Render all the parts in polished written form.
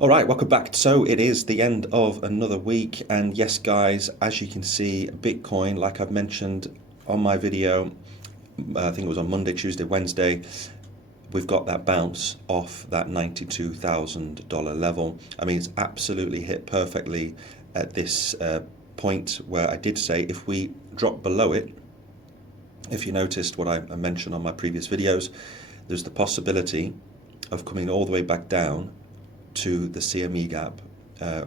All right, welcome back. So it is the end of another week, and yes, guys, as you can see, Bitcoin, like I've mentioned on my video, I think it was on Monday, Tuesday, Wednesday, we've got that bounce off that $92,000 level. I mean, it's absolutely hit perfectly at this point where I did say if we drop below it, if you noticed what I mentioned on my previous videos, there's the possibility of coming all the way back down to the CME gap,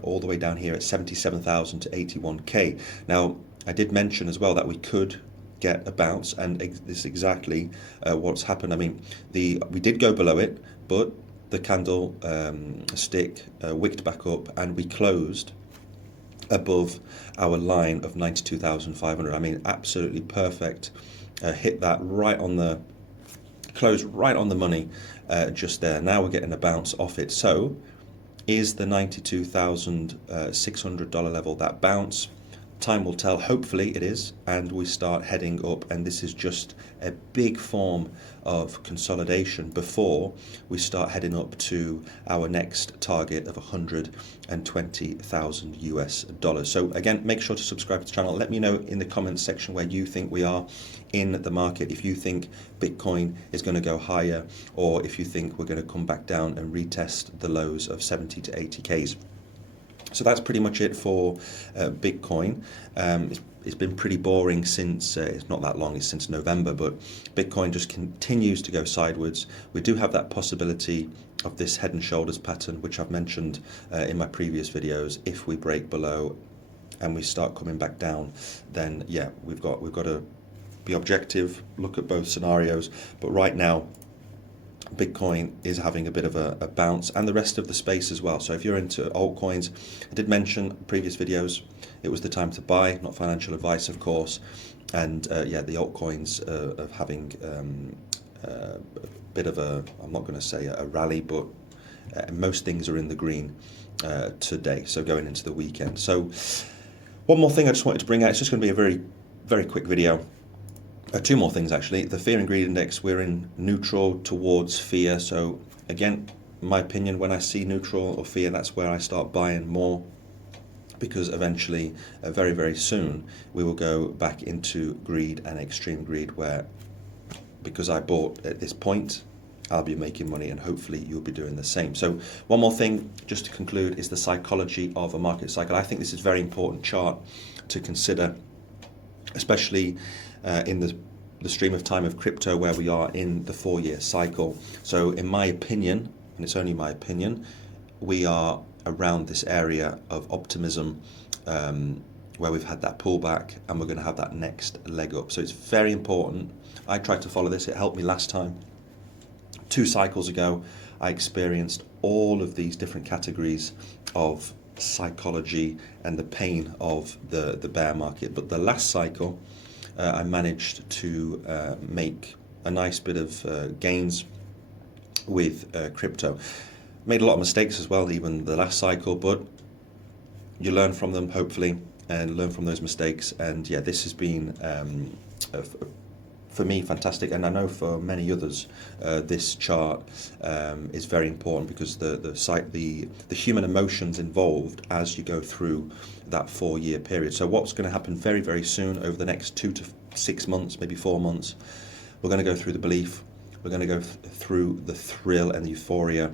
all the way down here at 77,000 to 81k. Now, I did mention as well that we could get a bounce, and this is exactly what's happened. I mean, we did go below it, but the candle stick wicked back up, and we closed above our line of 92,500. I mean, absolutely perfect. Hit that right on the close, right on the money, just there. Now we're getting a bounce off it. So is the $92,600 level that bounce? Time will tell. Hopefully it is, and we start heading up, and this is just a big form of consolidation before we start heading up to our next target of 120,000 US dollars. So again, make sure to subscribe to the channel. Let me know in the comments section where you think we are in the market, if you think Bitcoin is going to go higher, or if you think we're going to come back down and retest the lows of 70 to 80Ks. So that's pretty much it for Bitcoin. It's been pretty boring since, it's not that long, it's since November, but Bitcoin just continues to go sideways. We do have that possibility of this head and shoulders pattern, which I've mentioned in my previous videos. If we break below and we start coming back down, then yeah, we've got to be objective, look at both scenarios. But right now, Bitcoin is having a bit of a bounce, and the rest of the space as well. So if you're into altcoins, I did mention previous videos, it was the time to buy, not financial advice, of course. And yeah, the altcoins are having a bit of a, I'm not going to say a rally, but most things are in the green today, so going into the weekend. So one more thing I just wanted to bring out, it's just going to be a very, very quick video. Two more things actually. The fear and greed index, we're in neutral towards fear. So again, my opinion, when I see neutral or fear, that's where I start buying more, because eventually, very, very soon, we will go back into greed and extreme greed, where because I bought at this point, I'll be making money, and hopefully you'll be doing the same. So one more thing, just to conclude, is the psychology of a market cycle. I think this is a very important chart to consider, especially in the stream of time of crypto, where we are in the 4-year cycle. So in my opinion, and it's only my opinion, we are around this area of optimism, where we've had that pullback and we're going to have that next leg up. So it's very important. I tried to follow this. It helped me last time. 2 cycles ago, I experienced all of these different categories of psychology and the pain of the bear market. But the last cycle, I managed to make a nice bit of gains with crypto. Made a lot of mistakes as well, even the last cycle, but you learn from them, hopefully, and learn from those mistakes. And yeah, this has been, for me, fantastic. And I know for many others, this chart is very important, because the human emotions involved as you go through that 4-year period. So what's going to happen very, very soon over the next 2 to 6 months, maybe 4 months, we're going to go through the belief, we're going to go through the thrill and the euphoria,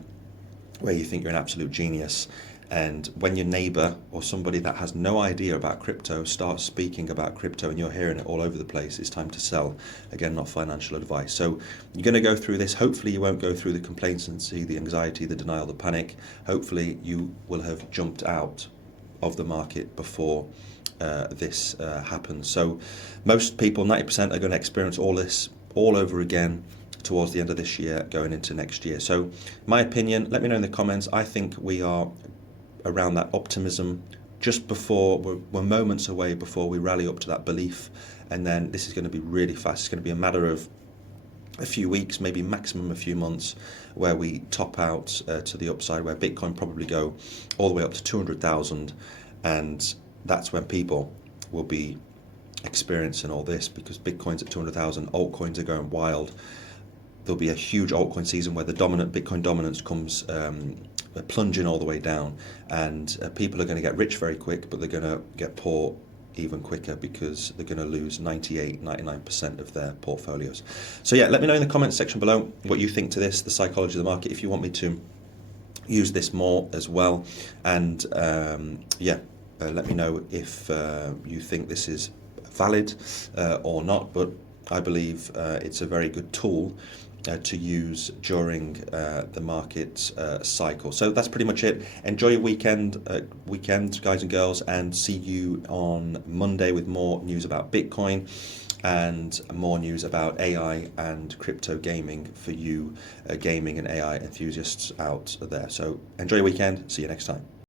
where you think you're an absolute genius. And when your neighbor or somebody that has no idea about crypto starts speaking about crypto and you're hearing it all over the place, it's time to sell. Again, not financial advice. So you're going to go through this. Hopefully you won't go through the complacency, the anxiety, the denial, the panic. Hopefully you will have jumped out of the market before this happens. So most people, 90%, are going to experience all this all over again towards the end of this year, going into next year. So my opinion, let me know in the comments. I think we are around that optimism, just before, we're moments away before we rally up to that belief, and then this is going to be really fast. It's going to be a matter of a few weeks, maybe maximum a few months, where we top out to the upside, where Bitcoin probably go all the way up to 200,000, and that's when people will be experiencing all this, because Bitcoin's at 200,000, altcoins are going wild. There'll be a huge altcoin season where the dominant Bitcoin dominance comes plunging all the way down, and people are going to get rich very quick, but they're going to get poor even quicker because they're going to lose 99% of their portfolios. So yeah, let me know in the comments section below what you think to this, the psychology of the market, if you want me to use this more as well. And let me know if you think this is valid or not, but I believe it's a very good tool to use during the market cycle. So that's pretty much it. Enjoy your weekend, guys and girls, and see you on Monday with more news about Bitcoin and more news about AI and crypto gaming for you gaming and AI enthusiasts out there. So enjoy your weekend. See you next time.